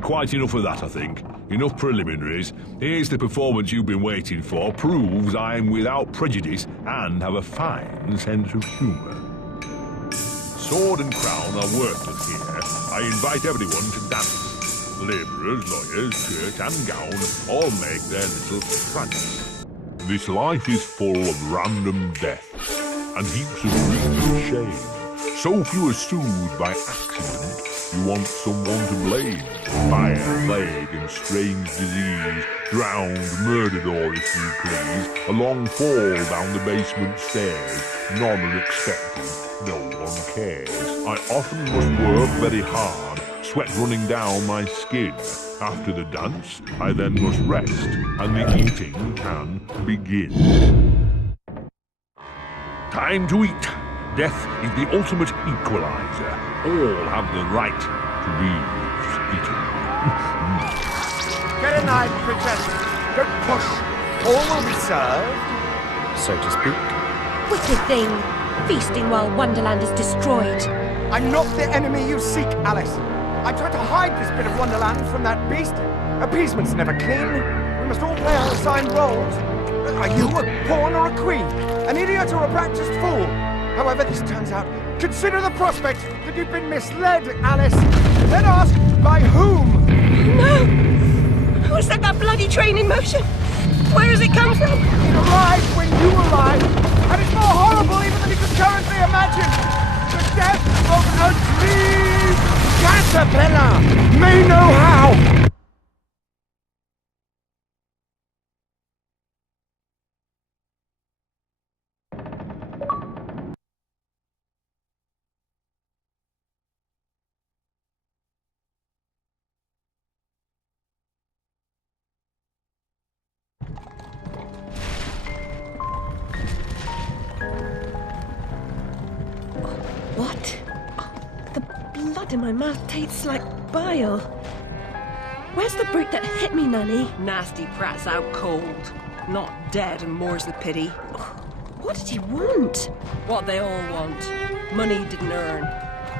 Quite enough of that, I think. Enough preliminaries. Here's the performance you've been waiting for. Proves I'm without prejudice and have a fine sense of humour. Sword and crown are worthless here. I invite everyone to dance. Labourers, lawyers, shirt and gown all make their little trance. This life is full of random deaths and heaps of grief and shame. So few are soothed by accident. You want someone to blame. Fire, plague, and strange disease. Drowned, murdered, or if you please. A long fall down the basement stairs. None are expected. No one cares. I often must work very hard. Sweat running down my skin. After the dance, I then must rest. And the eating can begin. Time to eat. Death is the ultimate equalizer. All have the right to be eaten. Get a knife, princess. Don't push. All will be served, so to speak. Wicked thing. Feasting while Wonderland is destroyed. I'm not the enemy you seek, Alice. I tried to hide this bit of Wonderland from that beast. Appeasement's never clean. We must all play our assigned roles. Are you a pawn or a queen? An idiot or a practiced fool? However this turns out, consider the prospect that you've been misled, Alice. Then ask, by whom? No! Who set that bloody train in motion? Where has it come from? It arrived when you arrived, and it's more horrible even than you can currently imagine. The death of a dream caterpillar may know how. What? Oh, the blood in my mouth tastes like bile. Where's the brute that hit me, Nanny? Nasty prat's out cold. Not dead, and more's the pity. What did he want? What they all want. Money he didn't earn.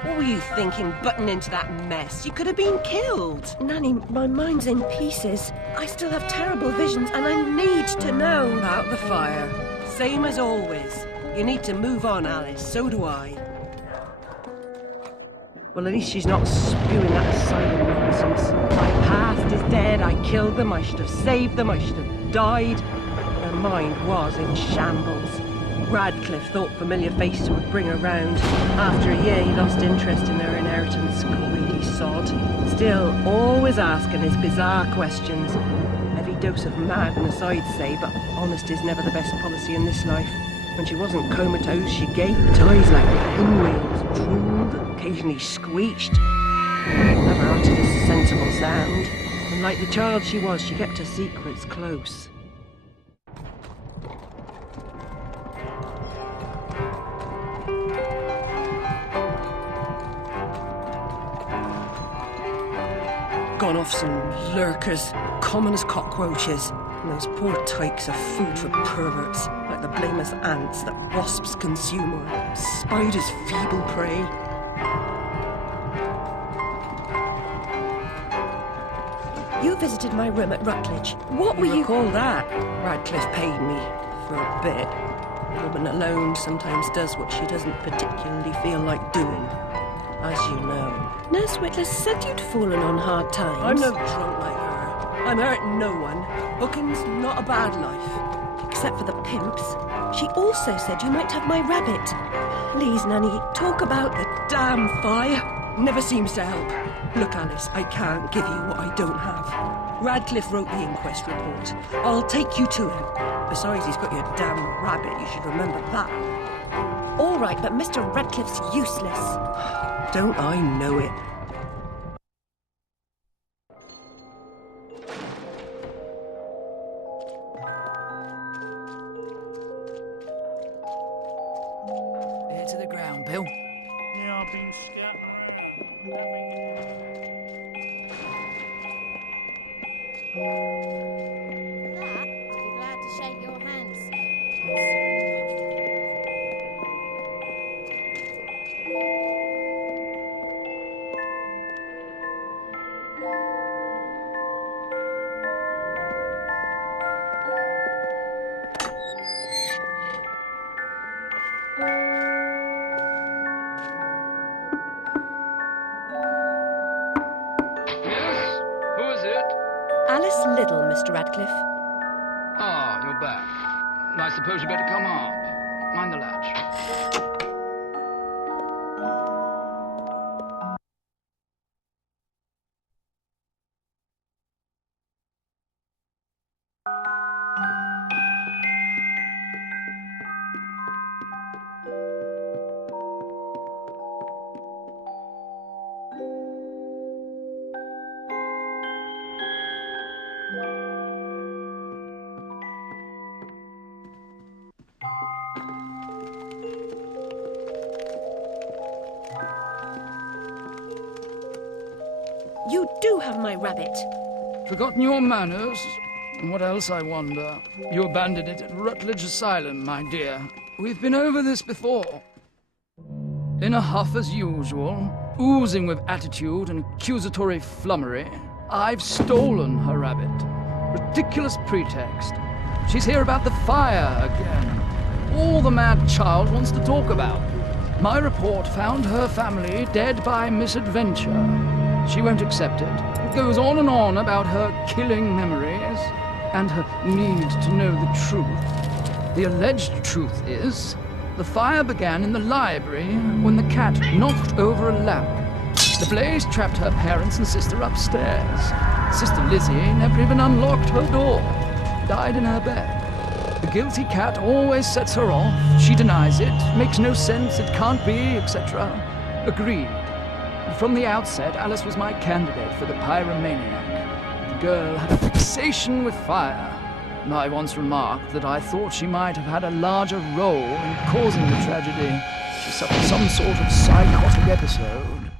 What were you thinking, butting into that mess? You could have been killed. Nanny, my mind's in pieces. I still have terrible visions, and I need to know. About the fire. Same as always. You need to move on, Alice. So do I. Well, at least she's not spewing that asylum nonsense. My past is dead, I killed them, I should have saved them, I should have died. Her mind was in shambles. Radcliffe thought familiar faces would bring her round. After a year, he lost interest in her inheritance, greedy sod. Still, always asking his bizarre questions. Heavy dose of madness, I'd say, but honesty's never the best policy in this life. When she wasn't comatose, she gaped, eyes like pinwheels, drooled, occasionally screeched. Never uttered a sensible sound. And like the child she was, she kept her secrets close. Gone off some lurkers, common as cockroaches. And those poor tykes are food for perverts, like the blameless ants that wasps consume or spiders' feeble prey. You visited my room at Rutledge. What were you... Recall that? Radcliffe paid me for a bit. A woman alone sometimes does what she doesn't particularly feel like doing, as you know. Nurse Whitler said you'd fallen on hard times. I'm no drunk like her. I'm hurting no one. Hooking's not a bad life. Except for the pimps. She also said you might have my rabbit. Please, Nanny, talk about the... Damn fire! Never seems to help. Look, Alice, I can't give you what I don't have. Radcliffe wrote the inquest report. I'll take you to him. Besides, he's got your damn rabbit. You should remember that. All right, but Mr. Radcliffe's useless. Don't I know it? Ear to the ground, Bill. Yeah, I've been scouting. That, I'd be glad to shake your hands. Yes? Who is it? Alice Liddell, Mr. Radcliffe. Ah, you're back. I suppose you better come up. Mind the latch. You do have my rabbit. Forgotten your manners? And what else, I wonder? You abandoned it at Rutledge Asylum, my dear. We've been over this before. In a huff as usual, oozing with attitude and accusatory flummery, I've stolen her rabbit. Ridiculous pretext. She's here about the fire again. All the mad child wants to talk about. My report found her family dead by misadventure. She won't accept it. It goes on and on about her killing memories and her need to know the truth. The alleged truth is, the fire began in the library when the cat knocked over a lamp. The blaze trapped her parents and sister upstairs. Sister Lizzie never even unlocked her door. Died in her bed. The guilty cat always sets her off. She denies it, makes no sense, it can't be, etc. Agreed. From the outset, Alice was my candidate for the pyromaniac. The girl had a fixation with fire. I once remarked that I thought she might have had a larger role in causing the tragedy. She suffered some sort of psychotic episode.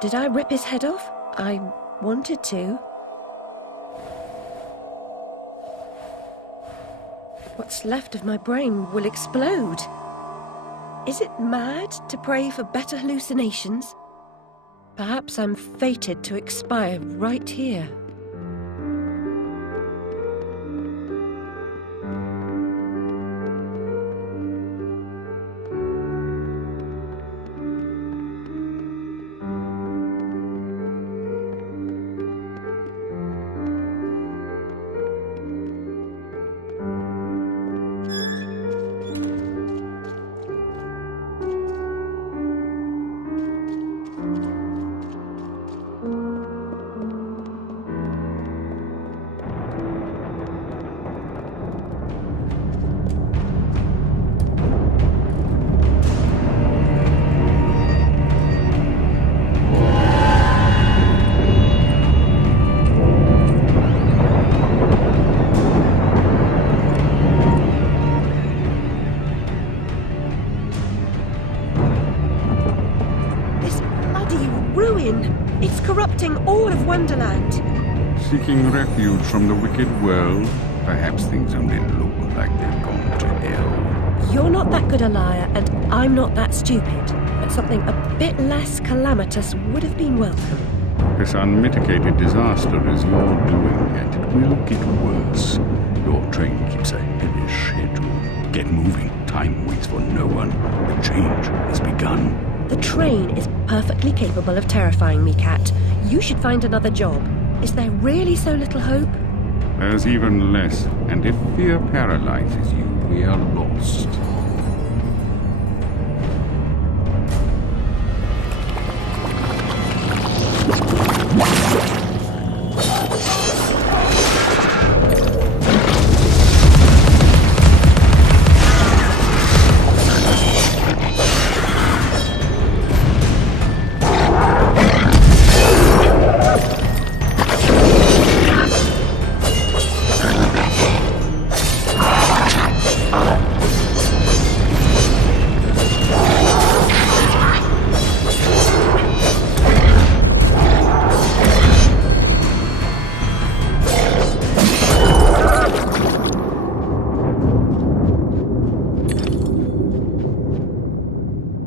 Did I rip his head off? I wanted to. What's left of my brain will explode. Is it mad to pray for better hallucinations? Perhaps I'm fated to expire right here. It's corrupting all of Wonderland. Seeking refuge from the wicked world, perhaps things only look like they've gone to hell. You're not that good a liar, and I'm not that stupid. But something a bit less calamitous would have been welcome. This unmitigated disaster is your doing, and it will get worse. Your train keeps a heavy schedule. Get moving. Time waits for no one. The change has begun. The train is perfectly capable of terrifying me, Cat. You should find another job. Is there really so little hope? There's even less, and if fear paralyzes you, we are lost.